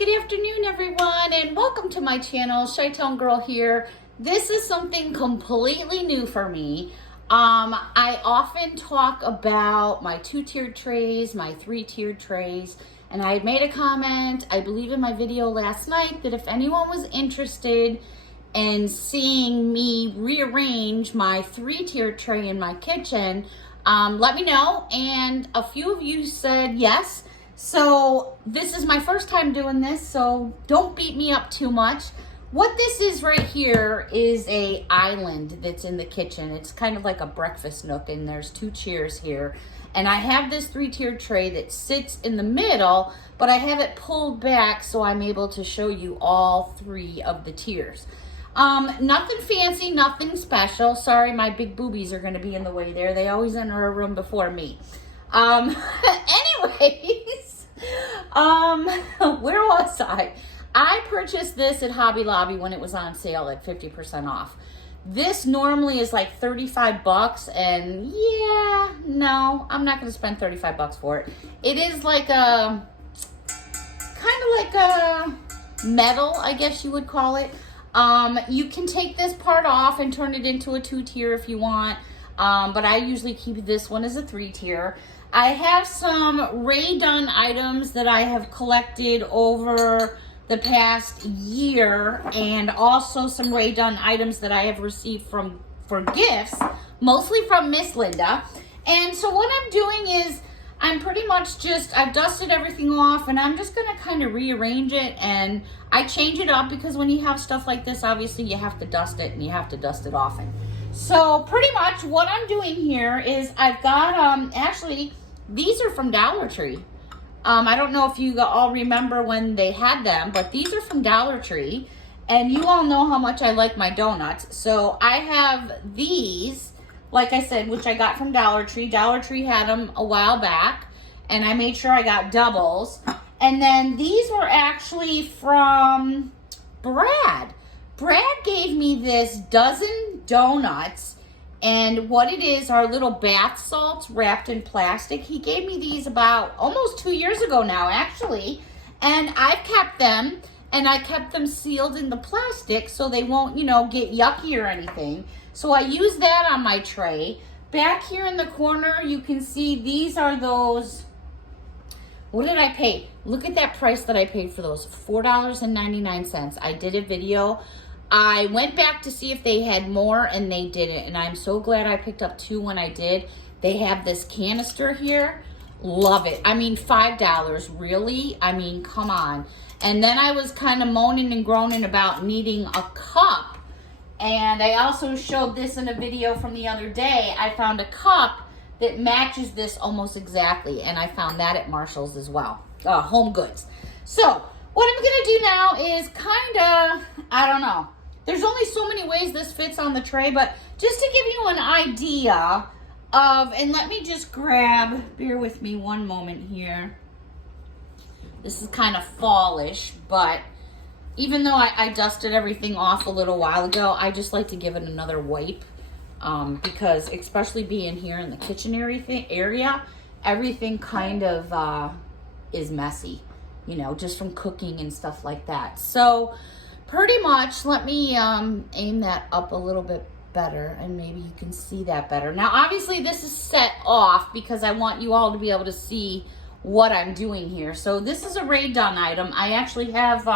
Good afternoon, everyone, and welcome to my channel. Chi-Town Girl here. This is something completely new for me. I often talk about my 2-tiered trays, my 3-tiered trays, and I had made a comment, I believe in my video last night, that if anyone was interested in seeing me rearrange my 3-tiered tray in my kitchen, let me know. And a few of you said yes. So this is my first time doing this, so don't beat me up too much. What this is right here is a island that's in the kitchen. It's kind of like a breakfast nook, and there's 2 chairs here. And I have this 3-tiered tray that sits in the middle, but I have it pulled back so I'm able to show you all 3 of the tiers. Nothing fancy, nothing special. Sorry, my big boobies are gonna be in the way there. They always enter a room before me. Anyways, where was I? I purchased this at Hobby Lobby when it was on sale at 50% off. This normally is like 35 bucks, and yeah, no, I'm not gonna spend 35 bucks for it. It is like a, kind of like a metal, I guess you would call it. You can take this part off and turn it into a 2-tier if you want, but I usually keep this one as a 3-tier. I have some Ray Dunn items that I have collected over the past year, and also some Ray Dunn items that I have received for gifts, mostly from Miss Linda. And so what I'm doing is I'm pretty much I've dusted everything off, and I'm just gonna kind of rearrange it, and I change it up because when you have stuff like this, obviously you have to dust it, and you have to dust it often. So pretty much what I'm doing here is I've got, actually, these are from Dollar Tree. I don't know if you all remember when they had them, but these are from Dollar Tree, and you all know how much I like my donuts. So I have these, like I said, which I got from Dollar Tree. Dollar Tree had them a while back, and I made sure I got doubles. And then these were actually from Brad. Brad gave me this dozen donuts, and what it is are little bath salts wrapped in plastic. He gave me these about almost 2 years ago now, actually, and I've kept them, and I kept them sealed in the plastic so they won't, get yucky or anything. So I use that on my tray. Back here in the corner, you can see these are those. What did I pay? Look at that price that I paid for those, $4.99. I did a video. I went back to see if they had more, and they didn't, and I'm so glad I picked up 2 when I did. They have this canister here. Love it. I mean, $5, really? I mean, come on. And then I was kind of moaning and groaning about needing a cup, and I also showed this in a video from the other day. I found a cup that matches this almost exactly, and I found that at Marshall's as well. Home Goods. So what I'm gonna do now is I don't know. There's only so many ways this fits on the tray, but just to give you an idea of, and let me just bear with me one moment here. This is kind of fallish, but even though I dusted everything off a little while ago, I just like to give it another wipe, because especially being here in the kitchen area, everything kind of is messy, just from cooking and stuff like that. So pretty much, let me aim that up a little bit better, and maybe you can see that better. Now, obviously, this is set off because I want you all to be able to see what I'm doing here. So this is a Ray Dunn item. I actually have,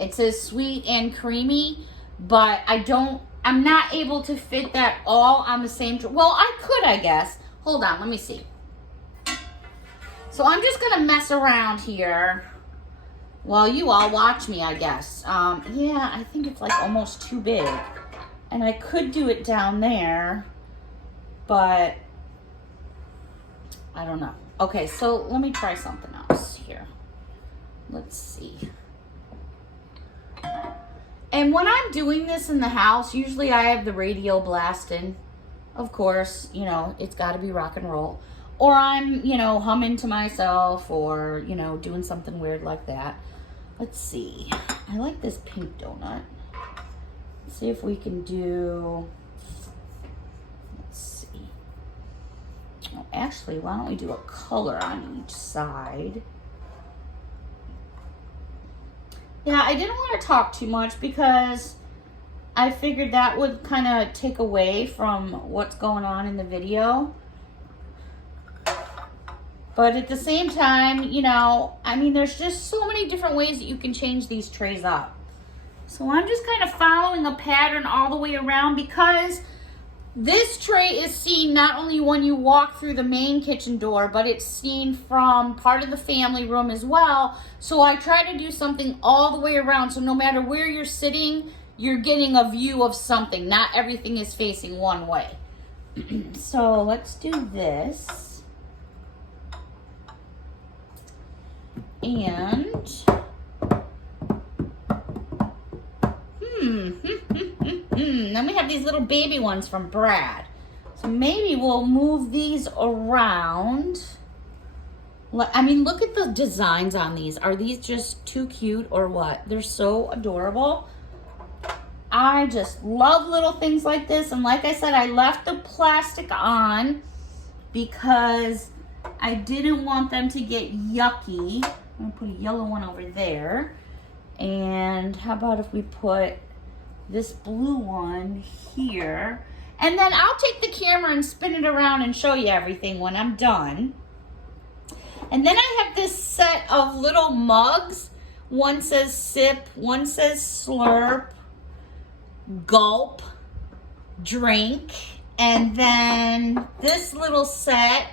it says sweet and creamy, but I'm not able to fit that all on the same, well, I could, I guess. Hold on, let me see. So I'm just gonna mess around here while you all watch me, I guess. Yeah, I think it's like almost too big. And I could do it down there, but I don't know. Okay, so let me try something else here. Let's see. And when I'm doing this in the house, usually I have the radio blasting. Of course, it's gotta be rock and roll. Or I'm, humming to myself, or, doing something weird like that. Let's see. I like this pink donut. Let's see if we can do, let's see. Oh, actually, why don't we do a color on each side? Yeah, I didn't want to talk too much because I figured that would kind of take away from what's going on in the video. But at the same time, you know, I mean, there's just so many different ways that you can change these trays up. So I'm just kind of following a pattern all the way around because this tray is seen not only when you walk through the main kitchen door, but it's seen from part of the family room as well. So I try to do something all the way around. So no matter where you're sitting, you're getting a view of something. Not everything is facing one way. So let's do this. And then we have these little baby ones from Brad. So maybe we'll move these around. I mean, look at the designs on these. Are these just too cute or what? They're so adorable. I just love little things like this. And like I said, I left the plastic on because I didn't want them to get yucky. I'm gonna put a yellow one over there. And how about if we put this blue one here? And then I'll take the camera and spin it around and show you everything when I'm done. And then I have this set of little mugs. One says sip, one says slurp, gulp, drink. And then this little set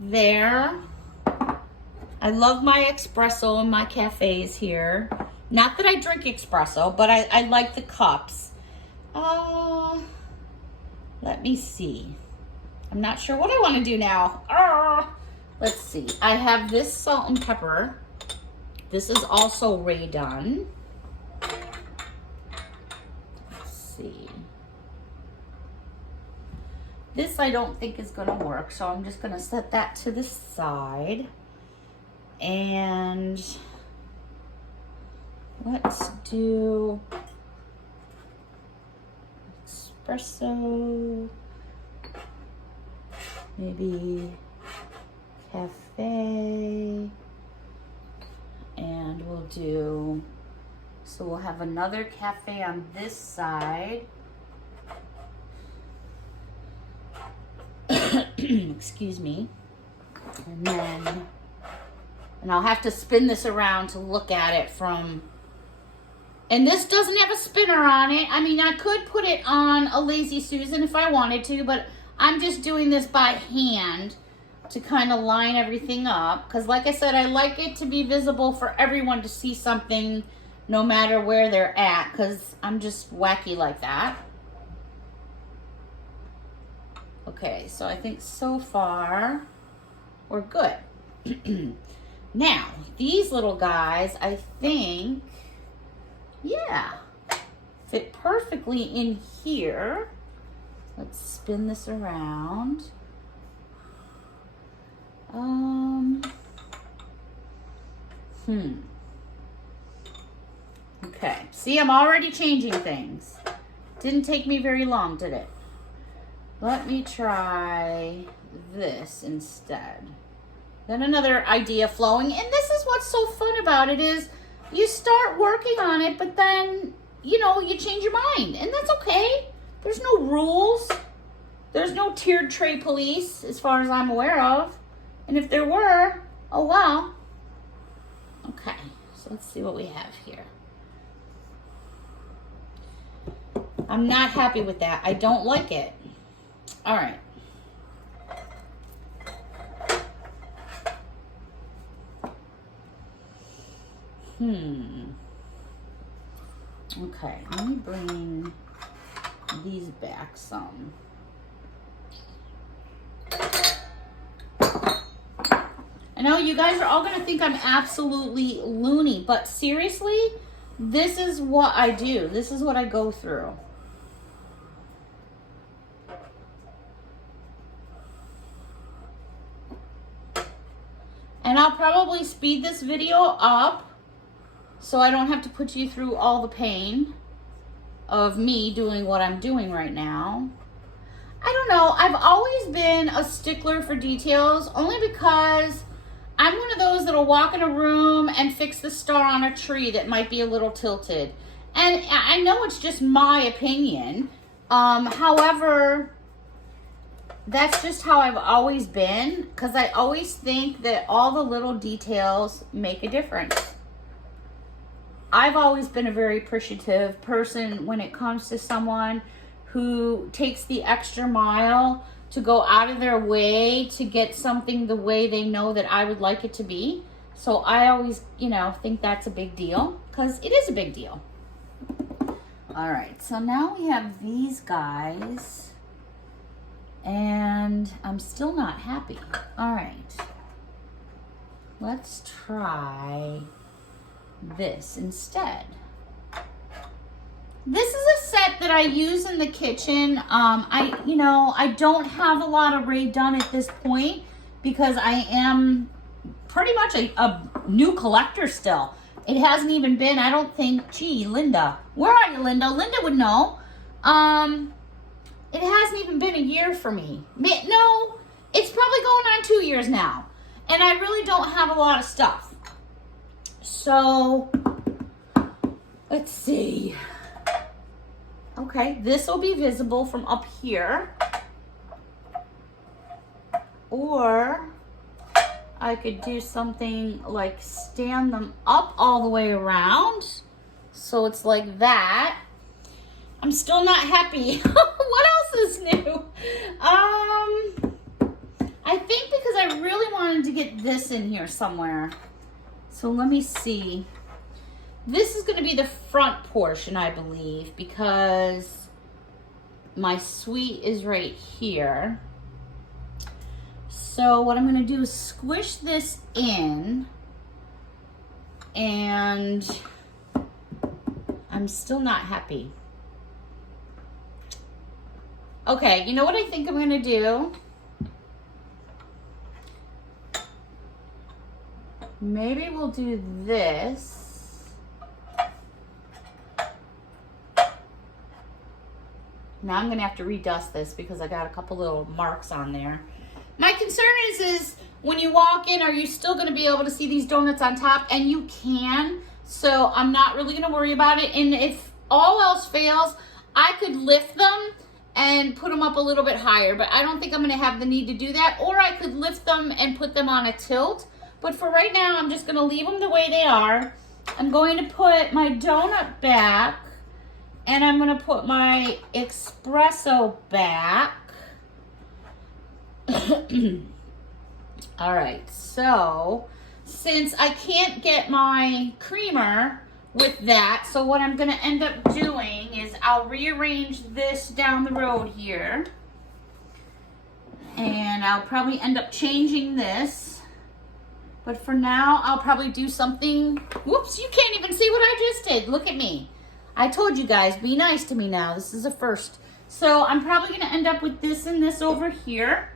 there. I love my espresso in my cafes here. Not that I drink espresso, but I like the cups. Let me see. I'm not sure what I want to do now. Let's see. I have this salt and pepper. This is also Ray done. Let's see. This I don't think is going to work, so I'm just going to set that to the side. And let's do espresso, maybe cafe, and we'll do, so we'll have another cafe on this side. Excuse me. And then, and I'll have to spin this around to look at it from, and this doesn't have a spinner on it. I mean, I could put it on a Lazy Susan if I wanted to, but I'm just doing this by hand to kind of line everything up. Because like I said, I like it to be visible for everyone to see something no matter where they're at, because I'm just wacky like that. Okay, so I think so far we're good. Now, these little guys, I think, yeah, fit perfectly in here. Let's spin this around. Okay, see, I'm already changing things. Didn't take me very long, did it? Let me try this instead. Then another idea flowing. And this is what's so fun about it is you start working on it, but then, you know, you change your mind. And that's okay. There's no rules. There's no tiered tray police as far as I'm aware of. And if there were, oh well. Okay, so let's see what we have here. I'm not happy with that. I don't like it. All right. Okay, let me bring these back some. I know you guys are all going to think I'm absolutely loony, but seriously, this is what I do. This is what I go through. And I'll probably speed this video up so I don't have to put you through all the pain of me doing what I'm doing right now. I don't know. I've always been a stickler for details only because I'm one of those that'll walk in a room and fix the star on a tree that might be a little tilted. And I know it's just my opinion. However, that's just how I've always been, because I always think that all the little details make a difference. I've always been a very appreciative person when it comes to someone who takes the extra mile to go out of their way to get something the way they know that I would like it to be. So I always, think that's a big deal, because it is a big deal. All right, so now we have these guys, and I'm still not happy. All right, let's try this instead. This is a set that I use in the kitchen. I don't have a lot of Rae done at this point because I am pretty much a new collector still. It hasn't even been, I don't think, gee, Linda. Where are you, Linda? Linda would know. It hasn't even been a year for me. No, it's probably going on 2 years now. And I really don't have a lot of stuff. So, let's see. Okay, this will be visible from up here. Or I could do something like stand them up all the way around. So it's like that. I'm still not happy. What else is new? I think because I really wanted to get this in here somewhere. So let me see. This is going to be the front portion, I believe, because my suite is right here. So what I'm going to do is squish this in, and I'm still not happy. Okay, you know what I think I'm going to do? Maybe we'll do this. Now I'm going to have to redust this because I got a couple little marks on there. My concern is when you walk in, are you still going to be able to see these donuts on top? And you can, so I'm not really going to worry about it. And if all else fails, I could lift them and put them up a little bit higher, but I don't think I'm going to have the need to do that. Or I could lift them and put them on a tilt. But for right now, I'm just going to leave them the way they are. I'm going to put my donut back, and I'm going to put my espresso back. All right, so since I can't get my creamer with that, so what I'm going to end up doing is I'll rearrange this down the road here, and I'll probably end up changing this. But for now, I'll probably do something. Whoops, you can't even see what I just did. Look at me. I told you guys, be nice to me now. This is a first. So I'm probably going to end up with this and this over here.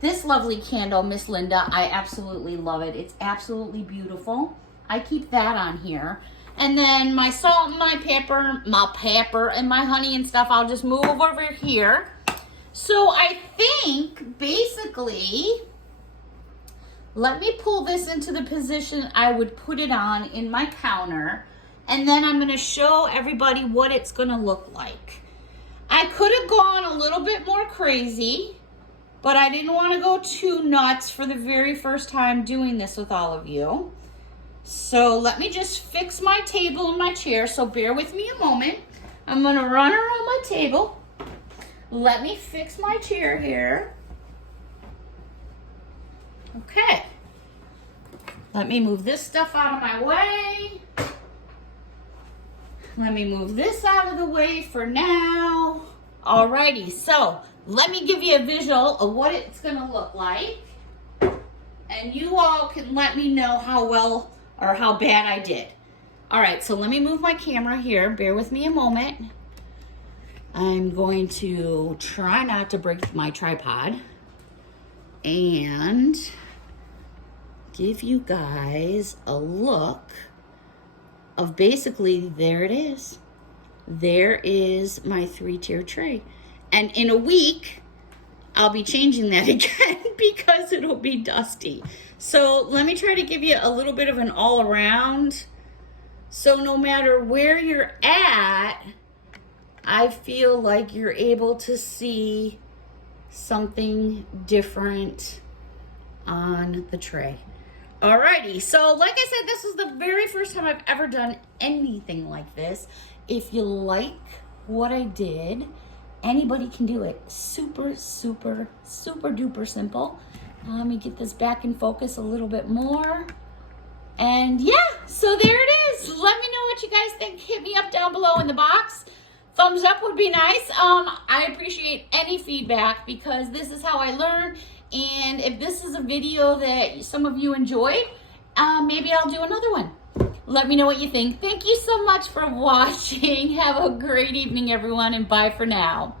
This lovely candle, Miss Linda, I absolutely love it. It's absolutely beautiful. I keep that on here. And then my salt and my pepper and my honey and stuff, I'll just move over here. So I think basically, let me pull this into the position I would put it on in my counter. And then I'm going to show everybody what it's going to look like. I could have gone a little bit more crazy, but I didn't want to go too nuts for the very first time doing this with all of you. So let me just fix my table and my chair. So bear with me a moment. I'm going to run around my table. Let me fix my chair here. Okay. Let me move this stuff out of my way. Let me move this out of the way for now. Alrighty, so let me give you a visual of what it's going to look like. And you all can let me know how well or how bad I did. Alright, so let me move my camera here. Bear with me a moment. I'm going to try not to break my tripod and give you guys a look of basically, there it is. There is my 3-tier tray. And in a week, I'll be changing that again because it'll be dusty. So let me try to give you a little bit of an all around. So no matter where you're at, I feel like you're able to see something different on the tray. Alrighty, so like I said, this is the very first time I've ever done anything like this. If you like what I did, anybody can do it. Super, super, super duper simple. Let me get this back in focus a little bit more. And yeah, so there it is. Let me know what you guys think. Hit me up down below in the box. Thumbs up would be nice. I appreciate any feedback because this is how I learn. And if this is a video that some of you enjoyed, maybe I'll do another one. Let me know what you think. Thank you so much for watching. Have a great evening, everyone, and bye for now.